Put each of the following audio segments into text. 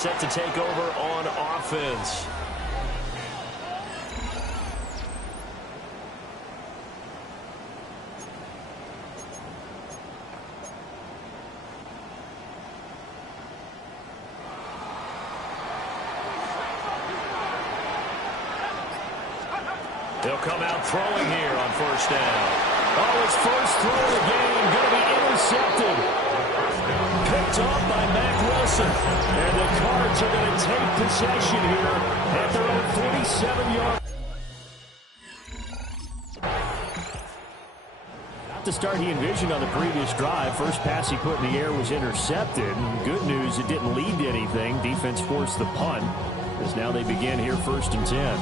Set to take over on offense. He'll come out throwing here on first down. Oh, his first throw of the game going to be intercepted. Picked off by Mack Wilson. And the Cards are going to take possession here at their own 47-yard. Not the start he envisioned on the previous drive. First pass he put in the air was intercepted. And good news, it didn't lead to anything. Defense forced the punt, as now they begin here 1st and 10.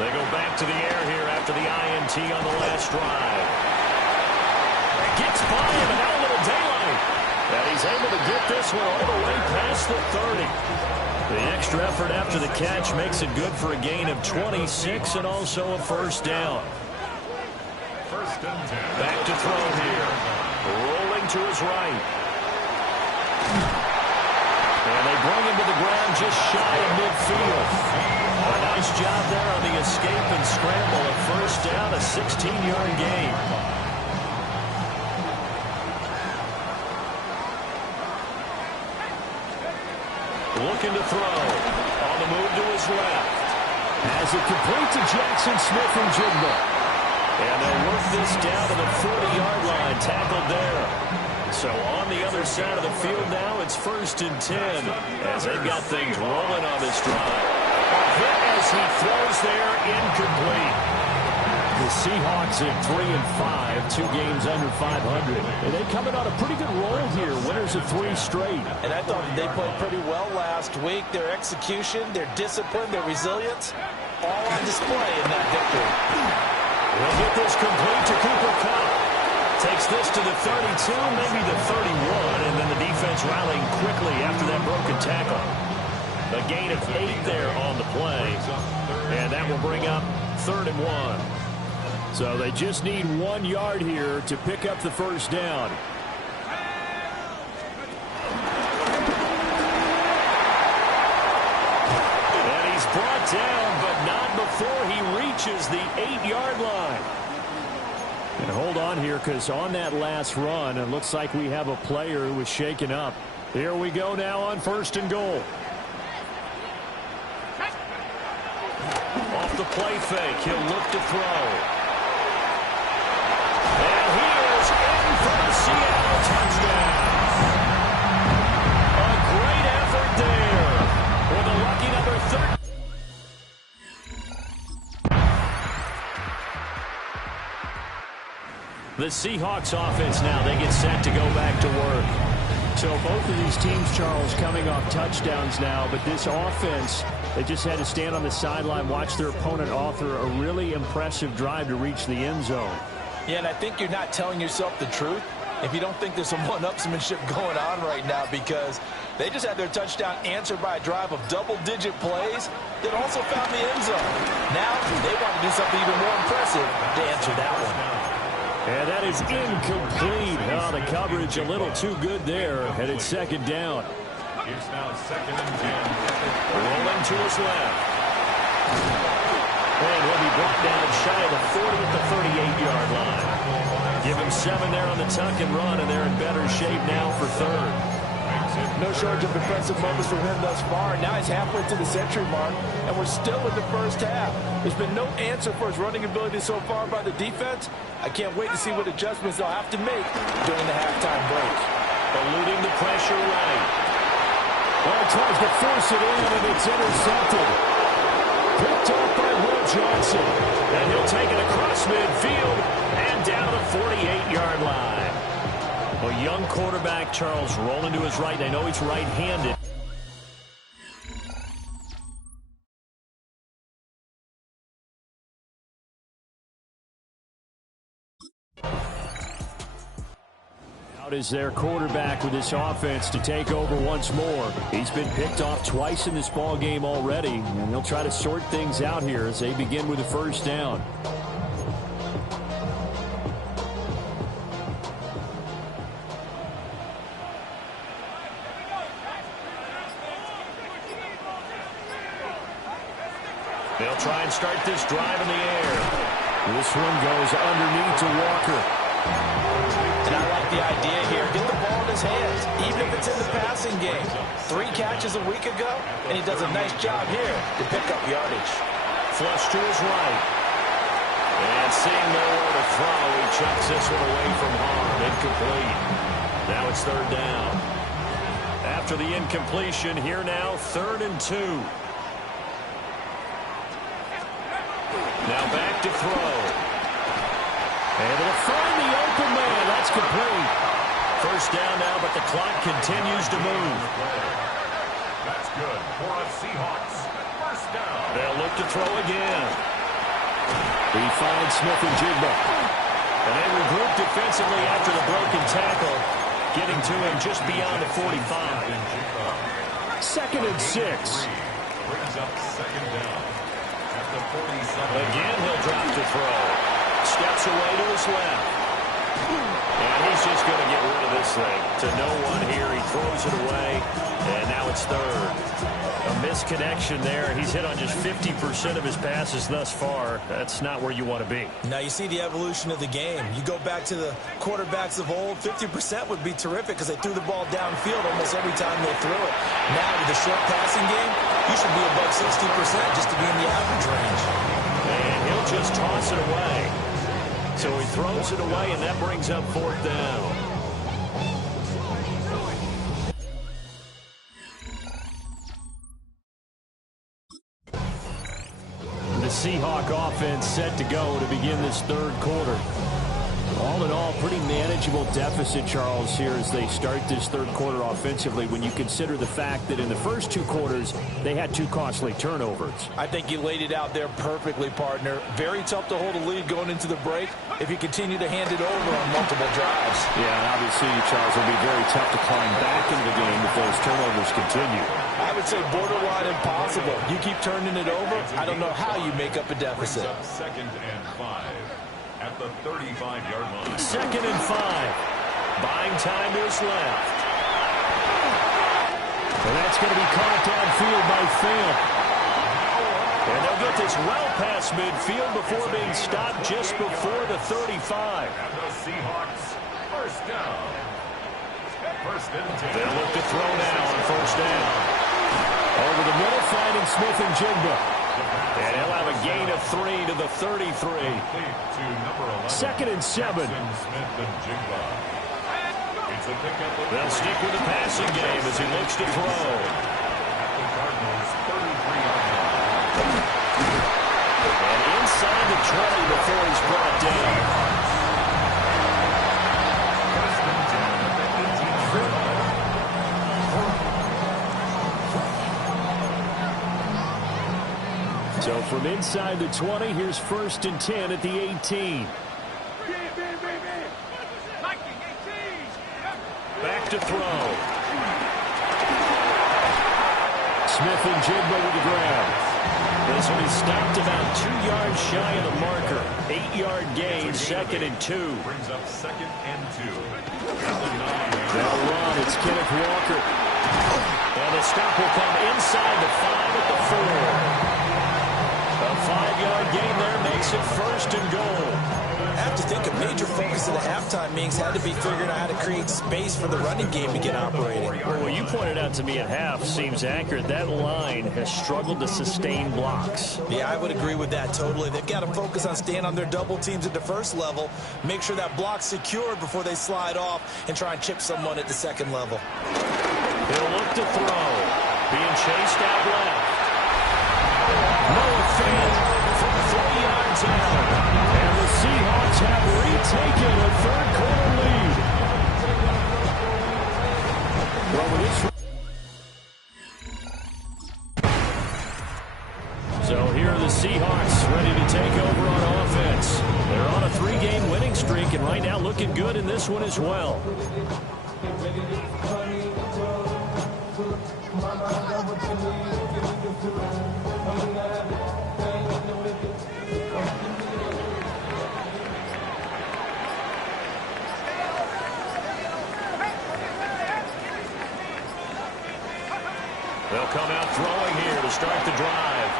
They go back to the air here after the INT on the last drive. Gets by him, and now a little daylight. And he's able to get this one all the way past the 30. The extra effort after the catch makes it good for a gain of 26 and also a first down. Back to throw here. Rolling to his right. And they bring him to the ground just shy of midfield. A nice job there on the escape and scramble. A first down, a 16-yard gain. Looking to throw. On the move to his left. Has it complete to Jackson Smith-Njigba. And they'll work this down to the 40-yard line. Tackled there. So on the other side of the field now, it's 1st and 10 as they've got things rolling on this drive. A hit as he throws there, incomplete. The Seahawks at 3-5, 2 games under 500. And they're coming on a pretty good roll here, winners of 3 straight. And I thought they played pretty well last week. Their execution, their discipline, their resilience, all on display in that victory. They'll get this complete to Cooper Kupp. Takes this to the 32, maybe the 31, and then the defense rallying quickly after that broken tackle. A gain of 8 there on the play, and that will bring up 3rd and 1. So they just need 1 yard here to pick up the first down. And he's brought down, but not before he reaches the 8-yard line. And hold on here, because on that last run, it looks like we have a player who was shaken up. Here we go now on 1st and goal. Off the play fake, he'll look to throw. And he is in for the Seattle touchdown. A great effort there with a lucky number 13. The Seahawks offense now, they get set to go back to work. So both of these teams, Charles, coming off touchdowns now, but this offense, they just had to stand on the sideline, watch their opponent author a really impressive drive to reach the end zone. Yeah, and I think you're not telling yourself the truth if you don't think there's some one-upsmanship going on right now, because they just had their touchdown answered by a drive of double-digit plays that also found the end zone. Now they want to do something even more impressive to answer that one. And that is incomplete. Oh, the coverage a little too good there. And it's 2nd down. It's now 2nd and 10. Rolling to his left. And he'll be brought down shy of the 40 at the 38-yard line. Give him 7 there on the tuck and run, and they're in better shape now for 3rd. No shortage of impressive moments for him thus far. Now he's halfway to the century mark, and we're still in the first half. There's been no answer for his running ability so far by the defense. I can't wait to see what adjustments they'll have to make during the halftime break. Eluding the pressure right. Well, tries to force it in, and it's intercepted. Picked off by Will Johnson. And he'll take it across midfield and down to the 48-yard line. A young quarterback, Charles, rolling to his right. They know he's right-handed. Is their quarterback with this offense to take over once more. He's been picked off twice in this ball game already, and he'll try to sort things out here as they begin with a first down. They'll try and start this drive in the air. This one goes underneath to Walker. And I like the idea here. Get the ball in his hands, even if it's in the passing game. 3 catches a week ago, and he does a nice job here to pick up yardage. Flush to his right. And seeing nowhere to throw, he chucks this one away from harm. Incomplete. Now it's 3rd down. After the incompletion, here now, 3rd and 2. Now back to throw. Able to find the open man. That's complete. First down now, but the clock continues to move. That's good for a Seahawks. First down. They'll look to throw again. He finds Smith and Jigba. And they regroup defensively after the broken tackle, getting to him just beyond the 45. 2nd and 6. Brings up 2nd down. At the 47. Again, he'll drop to throw. Steps away to his left. And he's just going to get rid of this thing. To no one here. He throws it away. And now it's 3rd. A misconnection there. He's hit on just 50% of his passes thus far. That's not where you want to be. Now you see the evolution of the game. You go back to the quarterbacks of old, 50% would be terrific because they threw the ball downfield almost every time they threw it. Now with the short passing game, you should be above 60% just to be in the average range. And he'll just toss it away. So he throws it away, and that brings up 4th down. The Seahawk offense set to go to begin this 3rd quarter. All in all, pretty manageable deficit, Charles, here as they start this 3rd quarter offensively when you consider the fact that in the first 2 quarters, they had 2 costly turnovers. I think you laid it out there perfectly, partner. Very tough to hold a lead going into the break if you continue to hand it over on multiple drives. Yeah, and obviously, Charles, it'll be very tough to climb back into the game if those turnovers continue. I would say borderline impossible. You keep turning it over, I don't know how you make up a deficit. 2nd and 5. At the 35-yard line. 2nd and 5. Buying time to his left. And that's going to be caught downfield by Phil. And they'll get this well past midfield before being stopped just before the 35. And the Seahawks, first down. 1st and 10. They'll look to throw now on 1st down. Over the middle, finding Smith and Jigba. And he'll have a gain of 3 to the 33. 2nd and 7. They'll stick with the passing game as he looks to throw. And inside the 20 before he's brought down. So from inside the 20, here's 1st and 10 at the 18. Back to throw. Smith and Jigba with the grab. This one is stopped about 2 yards shy of the marker. 8-yard gain, 2nd and 2. Brings up 2nd and 2. They'll run. It's Kenneth Walker. And the stop will come inside the 5 at the 4. A 5-yard gain there makes it 1st and goal. I have to think a major focus of the halftime meetings had to be figuring out how to create space for the running game to get operating. Well, what you pointed out to me at half seems accurate. That line has struggled to sustain blocks. Yeah, I would agree with that totally. They've got to focus on staying on their double teams at the first level, make sure that block's secured before they slide off and try and chip someone at the 2nd level. They'll look to throw. Being chased out left. Noah Fant from 3 yards out. And the Seahawks have retaken a 3rd quarter lead. Well, with this... So here are the Seahawks ready to take over on offense. They're on a 3-game winning streak, and right now looking good in this one as as well. They'll come out throwing here to start the drive.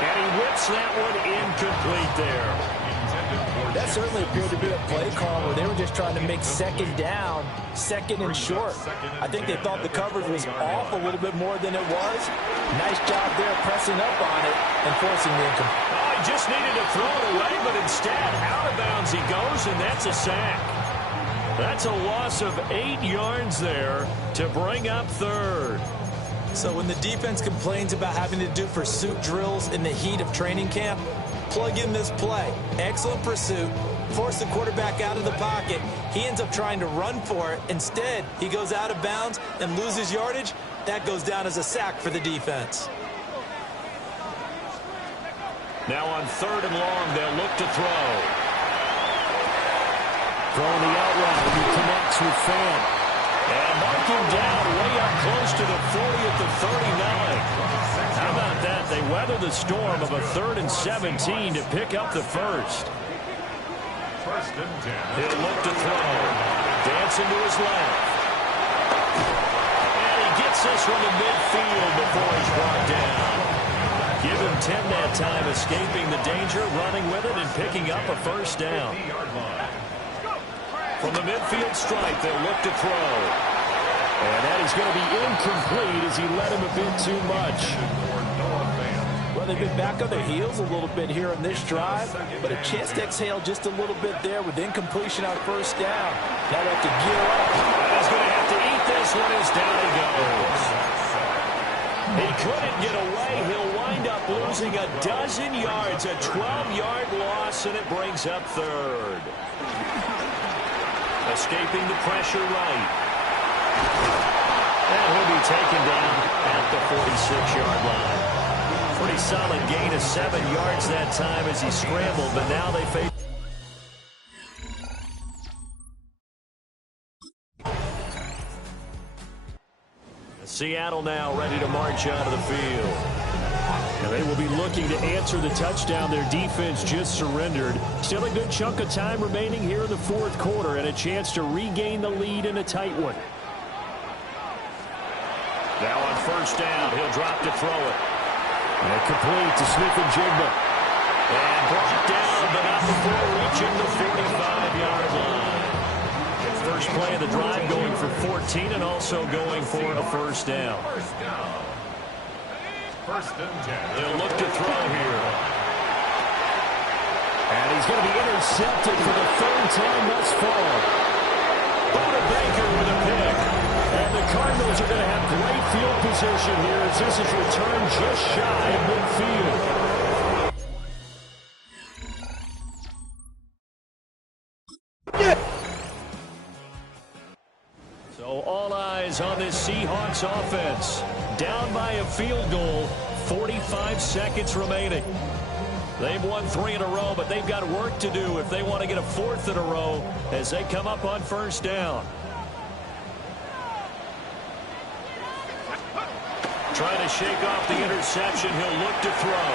And he whips that one incomplete there. That certainly appeared to be a play call where they were just trying to make second down, second and short. I think they thought the coverage was off a little bit more than it was. Nice job there pressing up on it and forcing the incomplete. Oh, he just needed to throw it away, but instead, out of bounds he goes, and that's a sack. That's a loss of 8 yards there to bring up third. So when the defense complains about having to do pursuit drills in the heat of training camp, plug in this play. Excellent pursuit. Force the quarterback out of the pocket. He ends up trying to run for it. Instead, he goes out of bounds and loses yardage. That goes down as a sack for the defense. Now on 3rd and long, they'll look to throw. Throwing the out route. He connects with Fant. And mark him down way up close to the 40 at the 39. How about that? They weather the storm of a 3rd and 17 to pick up the first. First and 10. He'll look to throw. Dancing to his left. And he gets this from the midfield before he's brought down. Give him 10 that time, escaping the danger, running with it, and picking up a first down. From the midfield stripe, they'll look to throw. And that is going to be incomplete as he led him a bit too much. Well, they've been back on their heels a little bit here on this drive, but a chance to exhale just a little bit there with incompletion on first down. Now they have to gear up. He's going to have to eat this one as down he goes. He couldn't get away. He'll wind up losing a dozen yards, a 12-yard loss, and it brings up third. Escaping the pressure right. And he'll be taken down at the 46-yard line. Pretty solid gain of 7 yards that time as he scrambled, but now they face... Seattle now ready to march out of the field. And they will be looking to answer the touchdown their defense just surrendered. Still a good chunk of time remaining here in the 4th quarter and a chance to regain the lead in a tight one. Now on first down, he'll drop to throw it. And complete to Smith-Njigba. And brought down, but not before reaching the 45-yard line. First play of the drive going for 14 and also going for a first down. First and 10. They'll look to throw here. And he's going to be intercepted for the 3rd time thus far. Buda Baker with a pick. And the Cardinals are going to have great field position here as this is returned just shy of midfield. So all eyes on this Seahawks offense. Down by a field goal, 45 seconds remaining. They've won 3 in a row, but they've got work to do if they want to get a 4th in a row as they come up on first down. Trying to shake off the interception. He'll look to throw.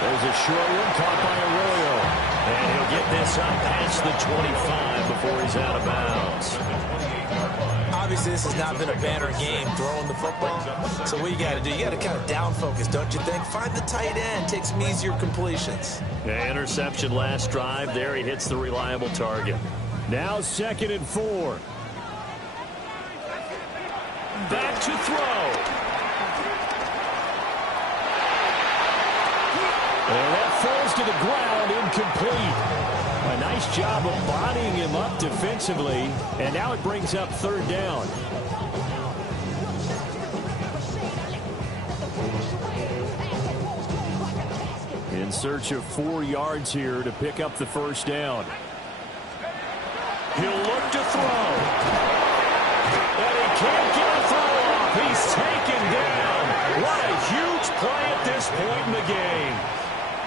There's a short one caught by Arroyo. And he'll get this up past the 25 before he's out of bounds. Obviously, this has not been a banner game throwing the football. So what you got to do, you got to kind of down focus, don't you think? Find the tight end, take some easier completions. Yeah, interception last drive. There he hits the reliable target. Now 2nd and 4. Back to throw. And that falls to the ground, incomplete. A nice job of bodying him up defensively, and now it brings up 3rd down. In search of 4 yards here to pick up the first down. He'll look to throw. And he can't get a throw off. He's taken down. What a huge play at this point in the game.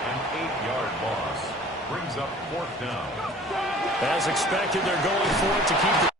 An 8-yard loss brings up 4th down. As expected, they're going for it to keep the